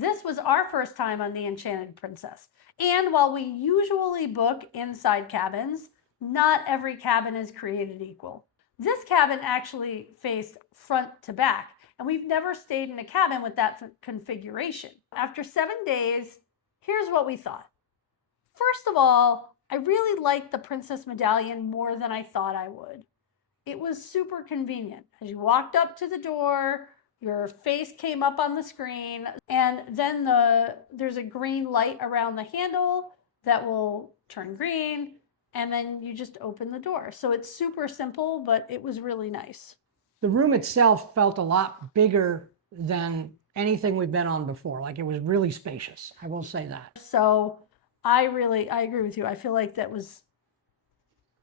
This was our first time on the Enchanted Princess. And while we usually book inside cabins, not every cabin is created equal. This cabin actually faced front to back, and we've never stayed in a cabin with that configuration. After 7 days, here's what we thought. First of all, I really liked the Princess Medallion more than I thought I would. It was super convenient. As you walked up to the door, your face came up on the screen, and then there's a green light around the handle that will turn green, and then you just open the door. So it's super simple, but it was really nice. The room itself felt a lot bigger than anything we've been on before. Like, it was really spacious. I will say that. So I agree with you. I feel like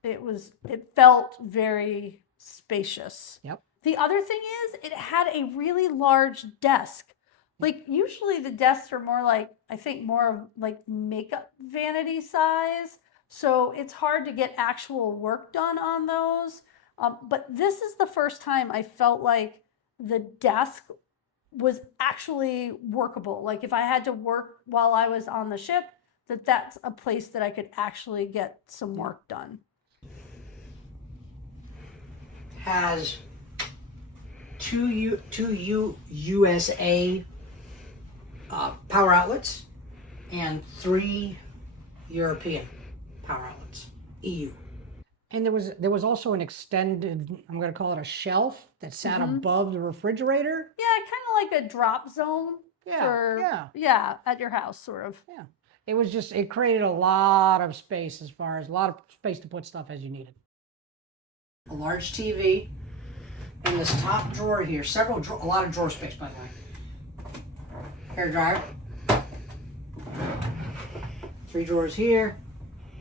it felt very spacious. Yep. The other thing is it had a really large desk. Like, usually the desks are more like, I think more of like makeup vanity size. So it's hard to get actual work done on those. But this is the first time I felt like the desk was actually workable. Like, if I had to work while I was on the ship, that's a place that I could actually get some work done. Has two USA power outlets and 3 European power outlets, EU. And there was also an extended, I'm going to call it a shelf that sat above the refrigerator. Yeah, kind of like a drop zone. Yeah, at your house, sort of. Yeah. It created a lot of space, a lot of space to put stuff as you needed. A large TV, and this top drawer here, a lot of drawer space, by the way. Hair dryer. 3 drawers here.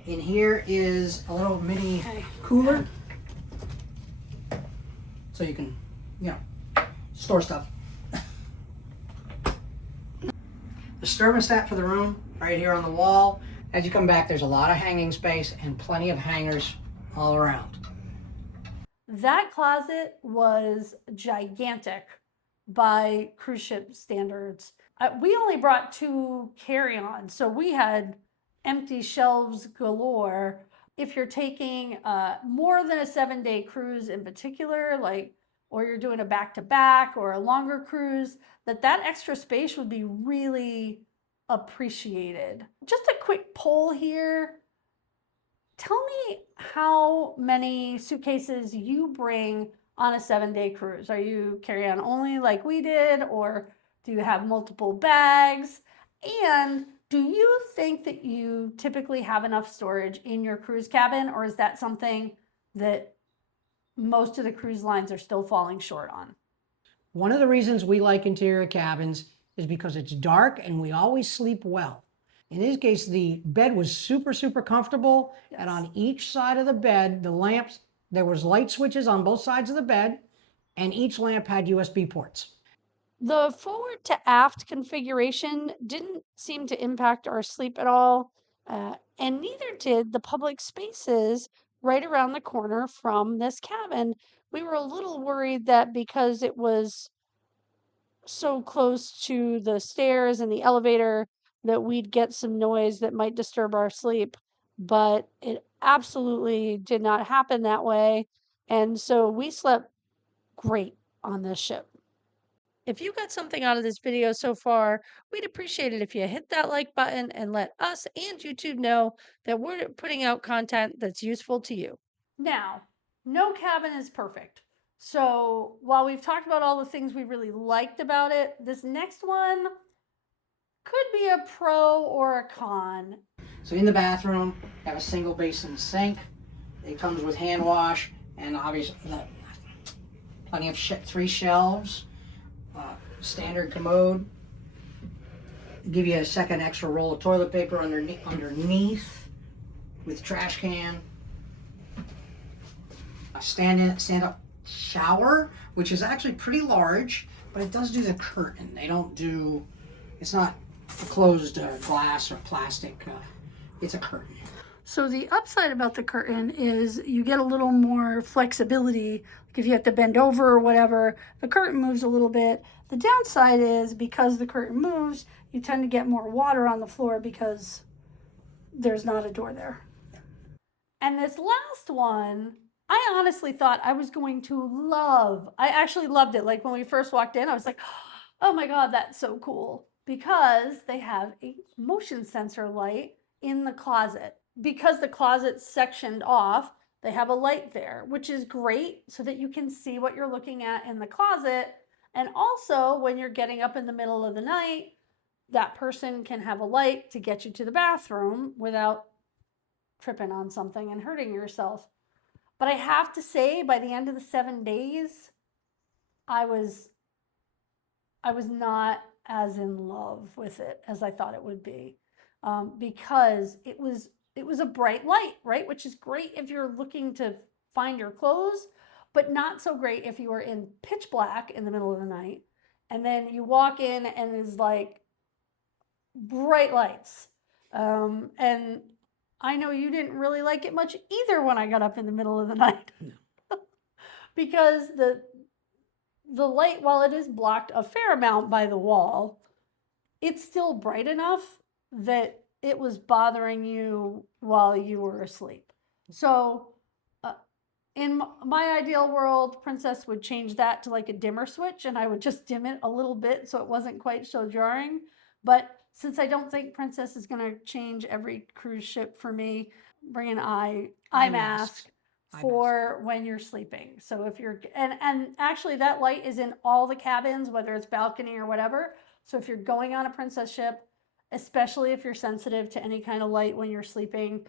In here is a little mini cooler, so you can, store stuff. The thermostat for the room, right here on the wall. As you come back, there's a lot of hanging space and plenty of hangers all around. That closet was gigantic by cruise ship standards. We only brought 2 carry-ons, so we had empty shelves galore. If you're taking more than a 7-day cruise in particular, or you're doing a back-to-back or a longer cruise, that extra space would be really appreciated. Just a quick poll here. Tell me how many suitcases you bring on a 7-day cruise. Are you carry-on only like we did, or do you have multiple bags? And do you think that you typically have enough storage in your cruise cabin, or is that something that most of the cruise lines are still falling short on? One of the reasons we like interior cabins is because it's dark and we always sleep well. In this case, the bed was super, super comfortable. Yes. And on each side of the bed, the lamps, there was light switches on both sides of the bed, and each lamp had USB ports. The forward to aft configuration didn't seem to impact our sleep at all, and neither did the public spaces right around the corner from this cabin. We were a little worried that because it was so close to the stairs and the elevator that we'd get some noise that might disturb our sleep, but it absolutely did not happen that way. And so we slept great on this ship. If you got something out of this video so far, we'd appreciate it if you hit that like button and let us and YouTube know that we're putting out content that's useful to you. Now, no cabin is perfect. So while we've talked about all the things we really liked about it, this next one could be a pro or a con. So in the bathroom, you have a single basin sink. It comes with hand wash and obviously plenty of 3 shelves. Standard commode. Give you a second extra roll of toilet paper underneath with trash can. A stand-up shower, which is actually pretty large, but it does do the curtain. It's not a closed glass or plastic. It's a curtain. So the upside about the curtain is you get a little more flexibility. Like if you have to bend over or whatever, the curtain moves a little bit. The downside is because the curtain moves, you tend to get more water on the floor because there's not a door there. And this last one, I honestly thought I was going to love. I actually loved it. Like when we first walked in, I was like, oh my God, that's so cool. Because they have a motion sensor light in the closet. Because the closet's sectioned off, they have a light there, which is great so that you can see what you're looking at in the closet. And also, when you're getting up in the middle of the night, that person can have a light to get you to the bathroom without tripping on something and hurting yourself. But I have to say, by the end of the 7 days, I was not as in love with it as I thought it would be, because it was a bright light, right? Which is great if you're looking to find your clothes, but not so great if you are in pitch black in the middle of the night, and then you walk in and it's like bright lights. And I know you didn't really like it much either when I got up in the middle of the night. No. Because the light, while it is blocked a fair amount by the wall, it's still bright enough that it was bothering you while you were asleep. So in my ideal world, Princess would change that to like a dimmer switch and I would just dim it a little bit so it wasn't quite so jarring. But since I don't think Princess is going to change every cruise ship for me, bring an eye mask for when you're sleeping. So if you're, and actually that light is in all the cabins, whether it's balcony or whatever. So if you're going on a Princess ship, especially if you're sensitive to any kind of light when you're sleeping,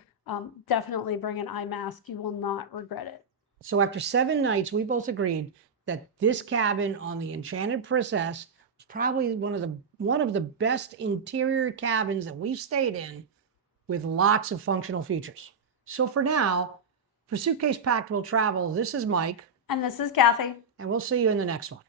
definitely bring an eye mask. You will not regret it. So after 7 nights, we both agreed that this cabin on the Enchanted Princess was probably one of the best interior cabins that we've stayed in, with lots of functional features. So for now, for Suitcase Packed Will Travel, this is Mike. And this is Kathy. And we'll see you in the next one.